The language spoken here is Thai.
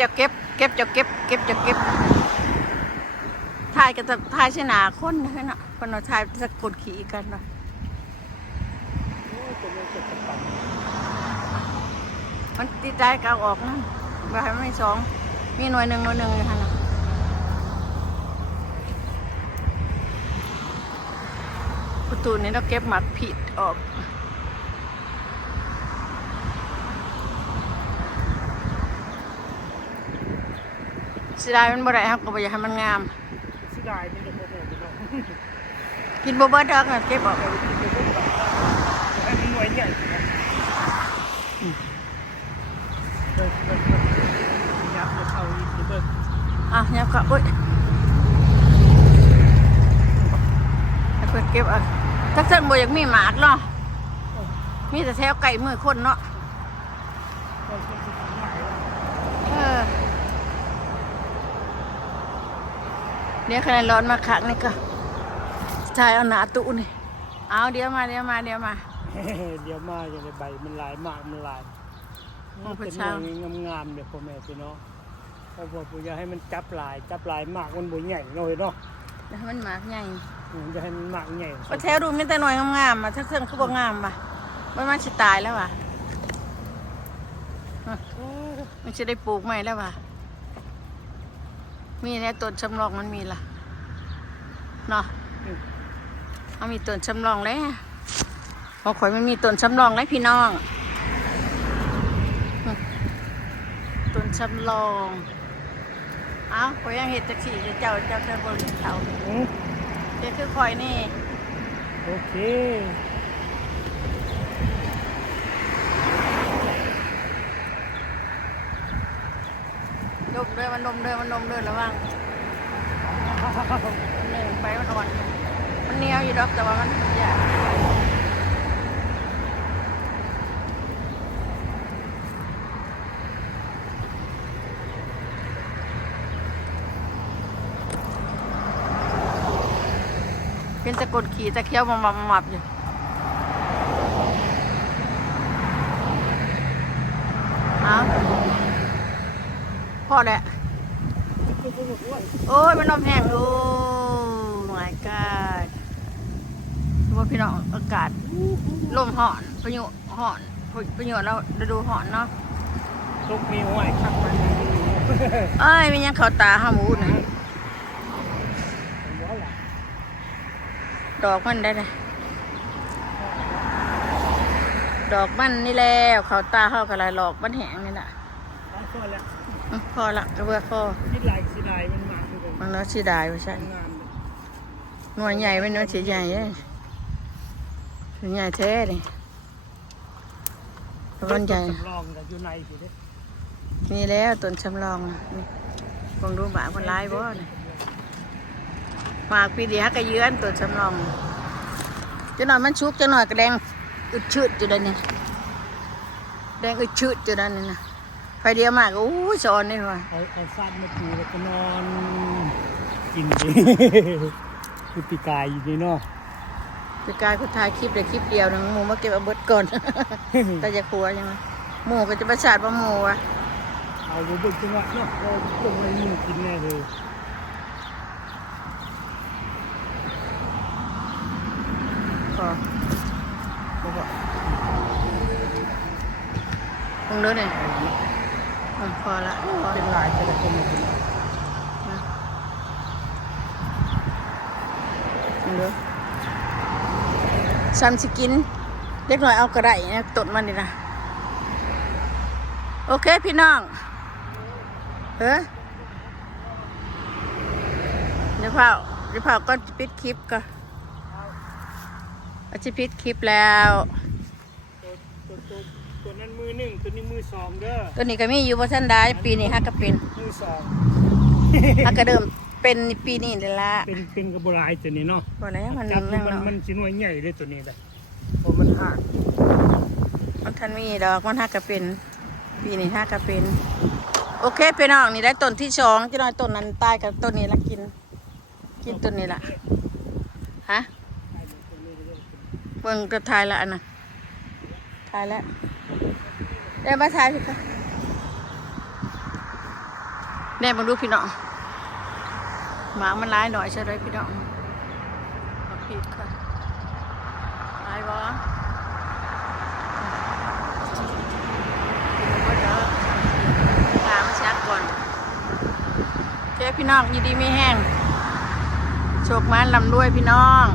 จะเก็บเก็บจะเก็บเก็บจะเก็บถ่ายกันถ่ายชนะคนนะเนาะคนเราถ่ายสะกดขี่กันเนาะมันติดใจกาวออกนั่นใบมันไม่สองมีหน่วยหนึ่งอยู่ทางนั้นประตูนี้เราเก็บหมักผิดออกเสียดายมันบ่ได้ครับก็บ่อยากให้มันงามเสียดายนี่เดี๋ยวผมบอกเนาะกินบ่เบิดดอกเก็บออกให้มันหน่วยใหญ่ยับจะเข้าอีกเบิกยับกะอุ้ยให้เพิ่นเก็บเอาถ้าเส้นบ่อยากมีหมากเนาะมีแต่แถวไก่มือคนเนาะเนี่ยขนาดร้อนมาขังนี่ก็ชายเอาหนาตุนี่เอาเดี๋ยวมาเดี๋ยวมาอย่างไรใบมันลายมากมันลายเป็นหน่วยงามๆเดี๋ยวพ่อแม่พี่น้องเขาบอกว่าอย่าให้มันจับลายมากมันบ่ใหญ่หน่อยเนาะอย่าให้มันหมากใหญ่อย่าให้มันมากใหญ่ก็แถวดูมีแต่หน่วยงามๆถ้าเครื่องคือบ่งามมันสิตายแล้วว่ะมันจะได้ปลูกใหม่แล้วว่ะมีแล้วต้นชำรองมันมีล่ะเนาะเอามีต้นชำรองแล้วพอข่อยมันมีต้นชำรองแล้วพี่น้องต้นชำรองข่อยยังเห็ดตะขี่เจ้าเคยบริเวณเขาเดี๋ยวคือข่อยนี่โอเคดมด้วยมันดมด้วยระวังหนึ่งไปมันอ่อนมันเหนียวอยู่ดอกแต่ว่ามันยากเป็นตะกดขี่ตะเคียวมับอยู่พอแหละโอ้ยมันลมแห้งโอ้ my god ว่าพี่น้องอากาศลมห่อนพายุห่อนพายุเราดูห่อนเนาะลูกมีหัวขักมันไม่ยังเขาตาห้ามูนะดอกมันได้เลยดอกมันนี่แล้วเขาตาเขากระไรหลอกมันแห้งนี่แหละพอละกระเบื้องพอสีลายมันมากเลยมันน้อยสีดายไม่ใช่หน่วยใหญ่ไม่น้อยสีใหญ่สีใหญ่แท้เลยต้นใหญ่นี่แล้วต้นชำลองคงดูหมาคนร้ายบ่หมากปีเดียวก็เยือนต้นชำลองจะหน่อยมันชุกจะหน่อยกระแดงอึดชืดอยู่ด้านนี้แดงอึดชืดอยู่ด้านนี้นะไฟเดียวมากโอ้ยสอนนี่ว่ะเอาฟาดมาปูแล้วก็นอนกินคือปีกายอยู่นี่เนาะปีกายก็ถ่ายคลิปได้คลิปเดียวนึงหมูมาเก็บเอาเบิดก่อนแต่จะกลัวยังไงหมูก็จะประสาทว่าหมูอ่ะเอาไปเบิดจังหวะเนาะเราลงไปหมูกินแน่เลยมึงดูเนี่ยพอละเป็นลายแต่ละคนเป็นมึงดูซ้ำสกินเล็กหน่อยเอากระไรนะตดมันดินะโอเคพี่น้องเดี๋ยวเผาก็ปิดคลิปก็จะปิดคลิปแล้วตัวนั้นมือหนึ่งตัวนี้มือสองเด้อตัวนี้ก็มีอยู่ว่าท่านได้ปีนี้ฮักก็เป็นมือสองฮักก็เดิมเป็นปีนี้เลยละเป็นกระบอกลายตัวนี้เนาะบ่แล้วมันชิ้นหน่วยใหญ่เลยตัวนี้เลยเพราะมันหักมันท่านมีดอกมันฮักก็เป็นปีนี้ฮักก็เป็นโอเคพี่น้องนี่ได้ต้นที่สองจะน้อยต้นนั้นตายกับต้นนี้ละกินต้นนี้ละฮะเบิ่งจะทายละอันน่ะทายแล้วได้มาทายสิคะ แน่บังดูพี่น้องหมามันร้ายหน่อยใช่ไหมพี่น้องมาผิดค่ะร้ายบ่ตามาชักก่อนแค่พี่น้องยินดีไม่แห้งโชคมันลำด้วยพี่น้อง